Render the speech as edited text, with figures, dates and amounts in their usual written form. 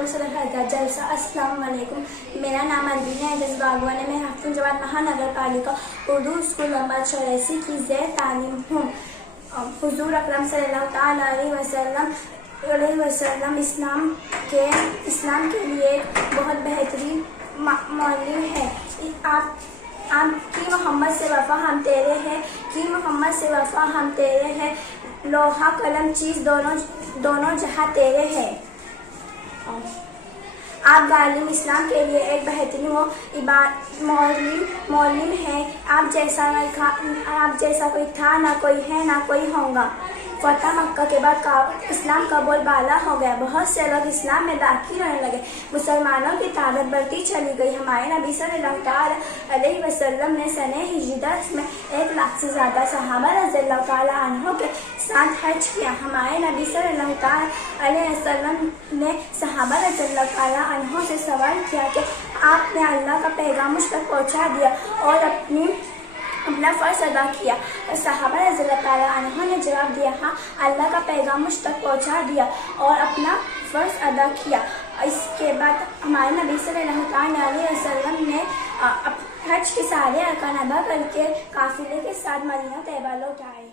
का जलसा। अस्सलाम वालेकुम। मेरा नाम अरबीना है। जज्बागवा में मैं हाफिज जवाद महानगर पालिका उर्दू स्कूल नंबर 84 की ज़ेर तालीम हूँ। हुजूर अकरम सल्लल्लाहु ताला अलैहि वसल्लम इस्लाम के लिए बहुत बेहतरीन मौलिम है। आपकी मोहम्मद से वफ़ा हम तेरे हैं, कि मोहम्मद से वफ़ा हम तेरे हैं। लोहा कलम चीज़ दोनों जहाँ तेरे हैं। आप गालिब इस्लाम के लिए एक बेहतरीन मौलिम है। आप जैसा कोई था, ना कोई है, ना कोई होगा। फतह मक्का के बाद इस्लाम का बोलबाला हो गया। बहुत से लोग इस्लाम में दाखिल होने लगे। मुसलमानों की तादाद बढ़ती चली गई। हमारे नबी सल्लल्लाहु अलैहि वसल्लम ने सने हिजरी 10 में 1 लाख से ज़्यादा सहाबा रज़ियल्लाहु ताला अन्हुम के साथ हज किया। हमारे नबी सल्लल्लाहु अलैहि वसल्लम ने सहाबा रज़ियल्लाहु ताला अन्हुम से सवाल किया कि आपने अल्लाह का पैगाम मुझ तक पहुँचा दिया और अपना फ़र्ज़ अदा किया। सहाबा रज़ियल्लाहु ताला अन्हुम ने जवाब दिया, हाँ, अल्लाह का पैगाम मुझ तक पहुँचा दिया और अपना फ़र्ज़ अदा किया। इसके बाद हमारे नबी सल्लल्लाहु अलैहि वसल्लम ने हज के सारे अरकान अदा करके काफ़िले के साथ मदीना तैयबा लौट आए।